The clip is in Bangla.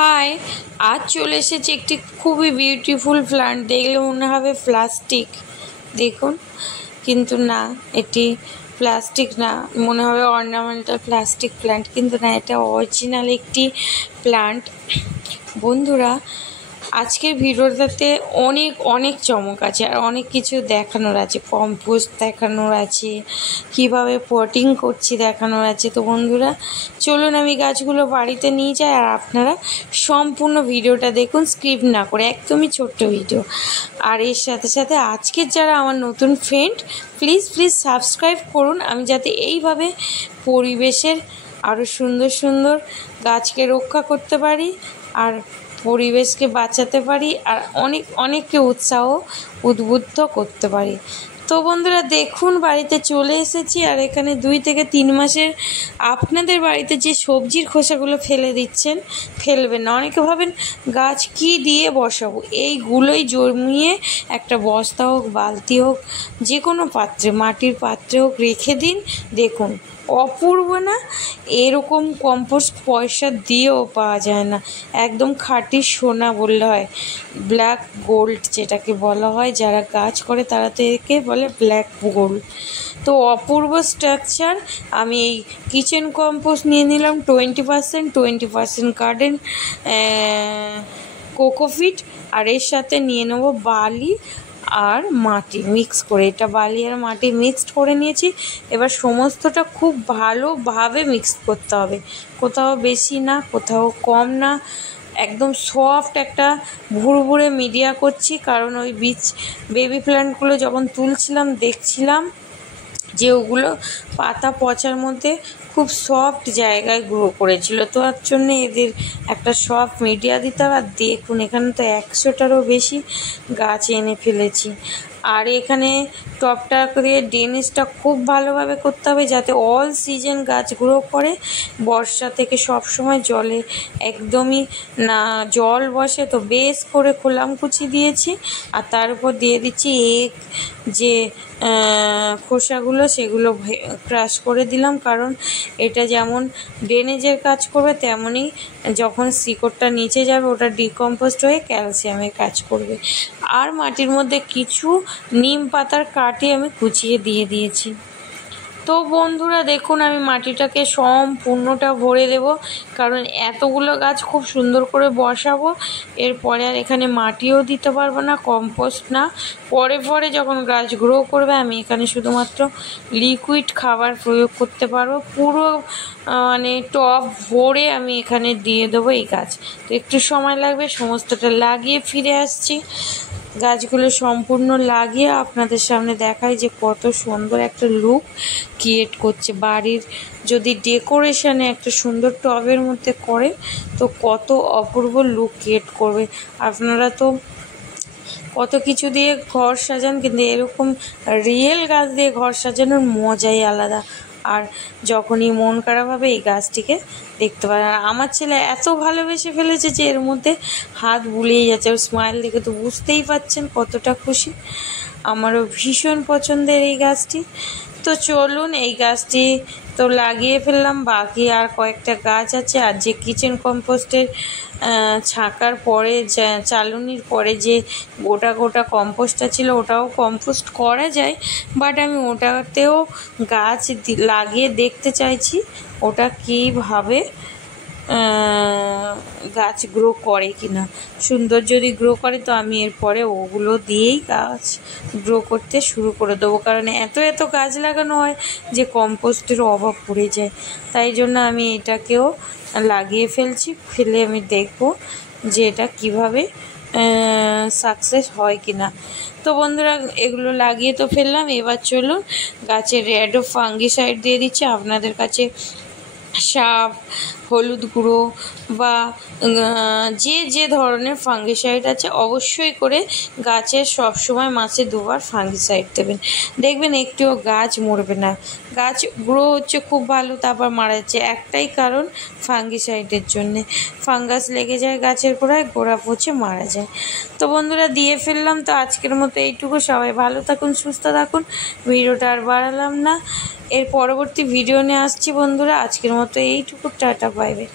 হাই, আজ চলে এসেছে একটি খুবই বিউটিফুল প্লান্ট। দেখলে মনে হবে প্লাস্টিক, দেখুন, কিন্তু না, এটি প্লাস্টিক না, মনে হবে অর্নামেন্টাল প্লাস্টিক প্ল্যান্ট, কিন্তু না, এটা অরিজিনাল একটি প্ল্যান্ট। বন্ধুরা, আজকের ভিডিওটাতে অনেক অনেক চমক আছে, আর অনেক কিছু দেখানোর আছে, কম্পোস্ট দেখানোর আছে, কিভাবে পটিং করছি দেখানোর আছে। তো বন্ধুরা, চলুন আমি গাছগুলো বাড়িতে নিয়ে যাই, আর আপনারা সম্পূর্ণ ভিডিওটা দেখুন, স্ক্রিপ্ট না করে, একদমই ছোট্ট ভিডিও। আর এর সাথে সাথে আজকের যারা আমার নতুন ফ্রেন্ড, প্লিজ সাবস্ক্রাইব করুন, আমি যাতে এইভাবে পরিবেশের আরও সুন্দর সুন্দর গাছকে রক্ষা করতে পারি, আর পরিবেশকে বাঁচাতে পারি, আর অনেককে উদ্বুদ্ধ করতে পারি। তো বন্ধুরা দেখুন, বাড়িতে চলে এসেছি, আর এখানে 2 থেকে 3 মাসের আপনাদের বাড়িতে যে সবজির খোসাগুলো ফেলে দিচ্ছেন, ফেলবেন না। অনেকে ভাবেন গাছ কি দিয়ে বসাবো, এইগুলোই জমিয়ে একটা বস্তা হোক, বালতি হোক, যে কোনো পাত্রে, মাটির পাত্রে হোক, রেখে দিন। দেখুন, অপূর্ব না? এরকম কম্পোস্ট পয়সা দিয়েও পাওয়া যায় না, একদম খাঁটি সোনা বললে হয়, ব্ল্যাক গোল্ড যেটাকে বলা হয়। যারা গাছ করে তারা তো একে বলে ব্ল্যাক গোল্ড। তো অপূর্ব স্ট্রাকচার। আমি এই কিচেন কম্পোস্ট নিয়ে নিলাম 20% গার্ডেন কোকোপিট, আর এর সাথে নিয়ে নেব বালি আর মাটি মিক্স করে। এটা বালি আর মাটি মিক্সড করে নিয়েছি। এবার সমস্তটা খুব ভালোভাবে মিক্স করতে হবে, কোথাও বেশি না, কোথাও কম না, একদম সফট একটা ভুরভুরে মিডিয়া করছি। কারণ ওই বেবি প্ল্যান্টগুলো যখন তুলছিলাম দেখছিলাম যে ওগুলো পাতা পচার মধ্যে খুব সফট জায়গায় গ্রো করেছিল, তো তার জন্য এদের একটা সফট মিডিয়া দিতে হবে। আর দেখুন, এখানে তো 100টারও বেশি গাছ এনে ফেলেছি। আর এখানে টপটা দিয়ে ড্রেনেজটা খুব ভালোভাবে করতে হবে, যাতে অল সিজন গাছ গ্রো করে, বর্ষা থেকে সব সময় জলে একদমই না জল বসে। তো বেশ করে খোলামকুচি দিয়েছি, আর তার উপর দিয়ে দিচ্ছি যে খোসাগুলো, সেগুলো ক্রাশ করে দিলাম। কারণ এটা যেমন ড্রেনেজের কাজ করবে, তেমনই যখন শিকড়টা নিচে যাবে ওটা ডিকম্পোস্ট হয়ে ক্যালসিয়ামের কাজ করবে। আর মাটির মধ্যে কিছু নিম পাতার কাঠি আমি কুচিয়ে দিয়ে দিয়েছি। তো বন্ধুরা দেখুন, আমি মাটিটাকে সম্পূর্ণটা ভরে দেব, কারণ এতগুলো গাছ খুব সুন্দর করে বসাবো। এরপরে আর এখানে মাটিও দিতে পারবো না, কম্পোস্ট না। পরে যখন গাছ গ্রো করবে, আমি এখানে শুধুমাত্র লিকুইড খাবার প্রয়োগ করতে পারবো। পুরো মানে টব ভরে আমি এখানে দিয়ে দেবো এই গাছ। তো একটু সময় লাগবে, সমস্তটা লাগিয়ে ফিরে আসছি। গাছগুলো সম্পূর্ণ লাগিয়ে আপনাদের সামনে দেখাই যে কত সুন্দর একটা লুক ক্রিয়েট করছে। বাড়ির যদি ডেকোরেশনে একটা সুন্দর টবের মধ্যে করে, তো কত অপূর্ব লুক ক্রিয়েট করবে। আপনারা তো কত কিছু দিয়ে ঘর সাজান, কিন্তু এরকম রিয়েল গাছ দিয়ে ঘর সাজানোর মজাই আলাদা। আর যখনই মন খারাপ হবে এই গাছটিকে দেখতে পারেন। আর আমার ছেলে এত ভালোবেসে ফেলেছে যে এর মধ্যে হাত বুলিয়ে যাচ্ছে, ওর স্মাইল দেখে তো বুঝতেই পাচ্ছেন কতটা খুশি। আমারও ভীষণ পছন্দের এই গাছটি। তো চলুন, এই গাছটি তো লাগিয়ে ফেললাম, বাকি আর কয়েকটা গাছ আছে। আর যে কিচেন কম্পোস্টের ছাঁকার পরে, চালুনির পরে যে গোটা কম্পোস্টটা ছিল, ওটাও কম্পোস্ট করা যায়, বাট আমি ওটাতেও গাছ লাগিয়ে দেখতে চাইছি ওটা কীভাবে গাছ গ্রো করে কিনা। সুন্দর যদি গ্রো করে, তো আমি এরপরে ওগুলো দিয়েই গাছ গ্রো করতে শুরু করে দেবো। কারণ এত গাছ লাগানো হয় যে কম্পোস্টের অভাব পড়ে যায়। তাই জন্য আমি এটাকেও লাগিয়ে ফেলে আমি দেখব যে এটা কিভাবে সাকসেস হয় কিনা। তো বন্ধুরা, এগুলো লাগিয়ে তো ফেললাম। এবার চলুন গাছের র্যাডো ফাঙ্গিসাইড দিয়ে দিচ্ছি। আপনাদের কাছে সাপ, হলুদ গুঁড়ো বা যে ধরনের ফাঙ্গিসাইড আছে, অবশ্যই করে গাছের সবসময় মাসে 2 বার ফাঙ্গিসাইড দেবেন। দেখবেন একটিও গাছ মরবে না, গাছ গ্রো হচ্ছে খুব ভালো, তারপর মারা যাচ্ছে। একটাই কারণ, ফাঙ্গিসাইডের জন্যে ফাঙ্গাস লেগে যায় গাছের গোড়ায়, গোড়া পচে মারা যায়। তো বন্ধুরা, দিয়ে ফেললাম। তো আজকের মতো এইটুকু। সবাই ভালো থাকুন, সুস্থ থাকুন। ভিডিওটা আর বাড়ালাম না, এর পরবর্তী ভিডিও নিয়ে আসছি বন্ধুরা। আজকের মতো এইটুকু, টাটা, বাই বাই।